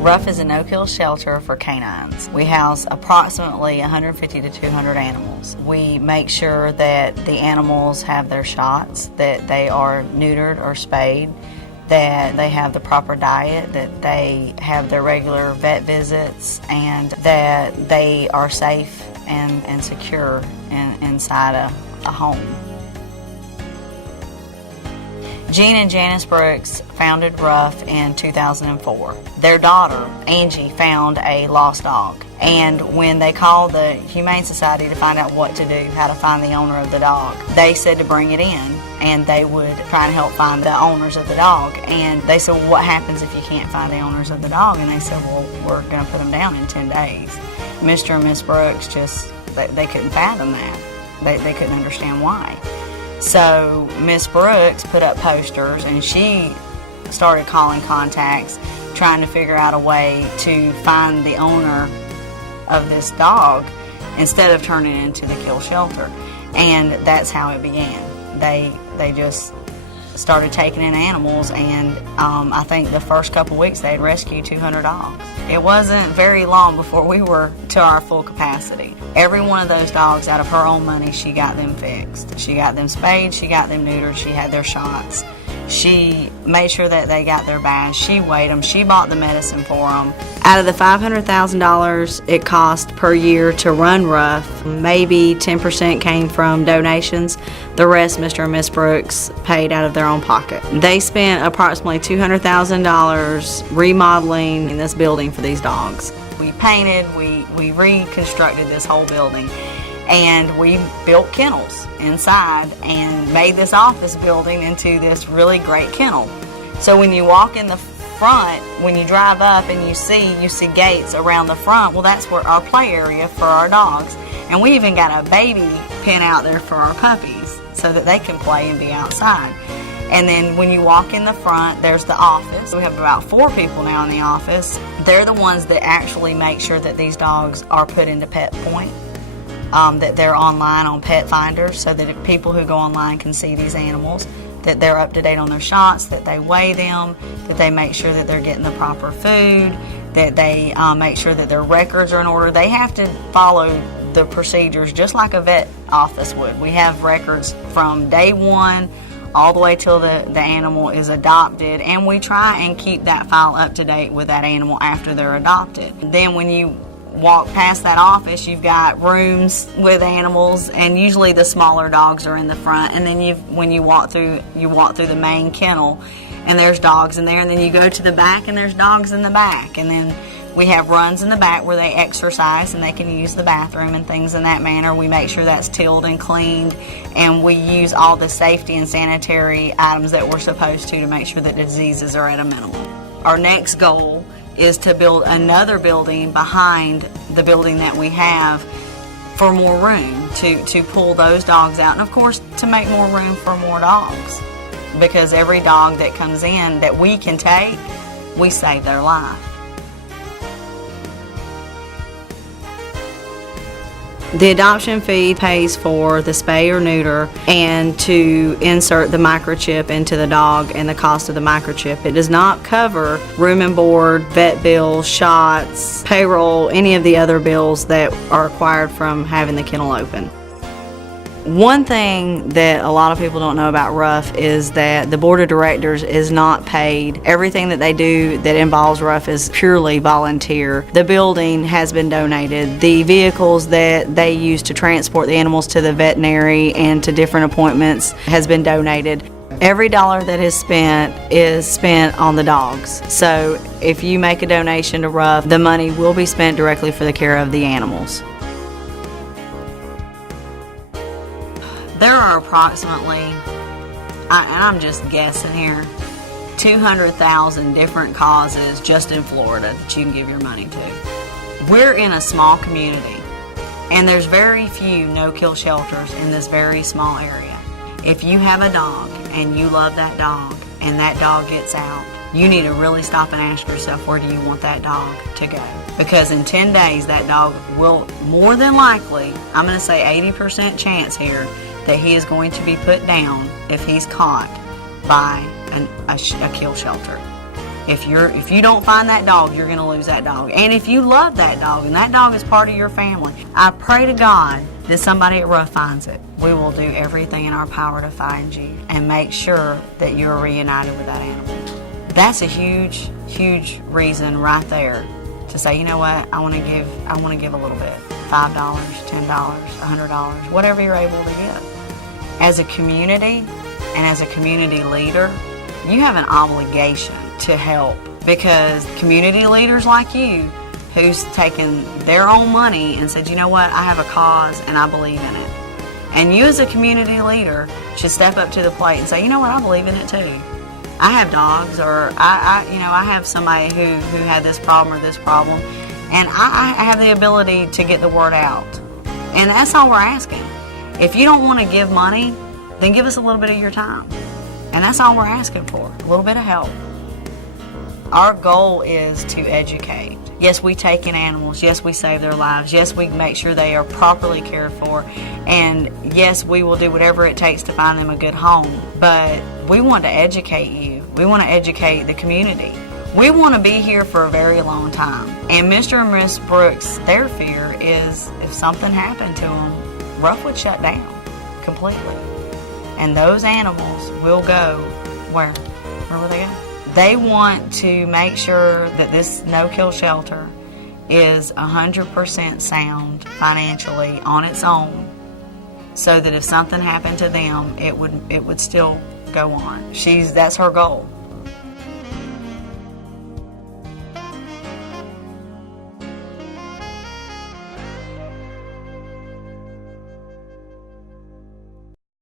Ruff is a no-kill shelter for canines. We house approximately 150 to 200 animals. We make sure that the animals have their shots, that they are neutered or spayed, that they have the proper diet, that they have their regular vet visits, and that they are safe and secure inside a home. Gene and Janice Brooks founded Ruff in 2004. Their daughter, Angie, found a lost dog. And when they called the Humane Society to find out what to do, how to find the owner of the dog, they said to bring it in and they would try and help find the owners of the dog. And they said, well, what happens if you can't find the owners of the dog? And they said, well, we're going to put them down in 10 days. Mr. and Miss Brooks they couldn't fathom that. They couldn't understand why. So Miss Brooks put up posters and she started calling contacts, trying to figure out a way to find the owner of this dog instead of turning it into the kill shelter. And that's how it began. They just started taking in animals, and I think the first couple weeks they had rescued 200 dogs. It wasn't very long before we were to our full capacity. Every one of those dogs, out of her own money, she got them fixed. She got them spayed, she got them neutered, she had their shots. She made sure that they got their baths. She weighed them. She bought the medicine for them. Out of the $500,000 it cost per year to run Ruff, maybe 10% came from donations. The rest Mr. and Miss Brooks paid out of their own pocket. They spent approximately $200,000 remodeling this building for these dogs. We painted, we reconstructed this whole building. And we built kennels inside and made this office building into this really great kennel. So when you walk in the front, when you drive up and you see gates around the front, well, that's where our play area for our dogs. And we even got a baby pen out there for our puppies so that they can play and be outside. And then when you walk in the front, there's the office. We have about 4 people now in the office. They're the ones that actually make sure that these dogs are put into Pet Point. That they're online on Pet Finder, so that if people who go online can see these animals, that they're up to date on their shots, that they weigh them, that they make sure that they're getting the proper food, that they make sure that their records are in order. They have to follow the procedures just like a vet office would. We have records from day one all the way till the animal is adopted, and we try and keep that file up to date with that animal after they're adopted. Then when you walk past that office, you've got rooms with animals, and usually the smaller dogs are in the front. And then when you walk through the main kennel, and there's dogs in there. And then you go to the back, and there's dogs in the back. And then we have runs in the back where they exercise and they can use the bathroom and things in that manner. We make sure that's tilled and cleaned, and we use all the safety and sanitary items that we're supposed to make sure that diseases are at a minimum. Our next goal is to build another building behind the building that we have for more room to pull those dogs out, and of course to make more room for more dogs, because every dog that comes in that we can take, we save their life. The adoption fee pays for the spay or neuter and to insert the microchip into the dog and the cost of the microchip. It does not cover room and board, vet bills, shots, payroll, any of the other bills that are required from having the kennel open. One thing that a lot of people don't know about Ruff is that the board of directors is not paid. Everything that they do that involves Ruff is purely volunteer. The building has been donated. The vehicles that they use to transport the animals to the veterinary and to different appointments has been donated. Every dollar that is spent on the dogs. So if you make a donation to Ruff, the money will be spent directly for the care of the animals. There are approximately, and I'm just guessing here, 200,000 different causes just in Florida that you can give your money to. We're in a small community, and there's very few no-kill shelters in this very small area. If you have a dog and you love that dog and that dog gets out, you need to really stop and ask yourself, where do you want that dog to go? Because in 10 days, that dog will more than likely, I'm going to say 80% chance here, that he is going to be put down if he's caught by a kill shelter. If you don't find that dog, you're going to lose that dog. And if you love that dog and that dog is part of your family, I pray to God that somebody at Ruff finds it. We will do everything in our power to find you and make sure that you're reunited with that animal. That's a huge, huge reason right there to say, you know what, I want to give a little bit. $5, $10, $100, whatever you're able to give. As a community and as a community leader, you have an obligation to help, because community leaders like you who's taken their own money and said, you know what, I have a cause and I believe in it. And you as a community leader should step up to the plate and say, you know what, I believe in it too. I have dogs, or I have somebody who had this problem or this problem, and I have the ability to get the word out. And that's all we're asking. If you don't want to give money, then give us a little bit of your time. And that's all we're asking for, a little bit of help. Our goal is to educate. Yes, we take in animals. Yes, we save their lives. Yes, we make sure they are properly cared for. And yes, we will do whatever it takes to find them a good home. But we want to educate you. We want to educate the community. We want to be here for a very long time. And Mr. and Miss Brooks, their fear is if something happened to them, Ruff would shut down completely. And those animals will go where? Where will they go? They want to make sure that this no-kill shelter is 100% sound financially on its own, so that if something happened to them, it would still go on. That's her goal.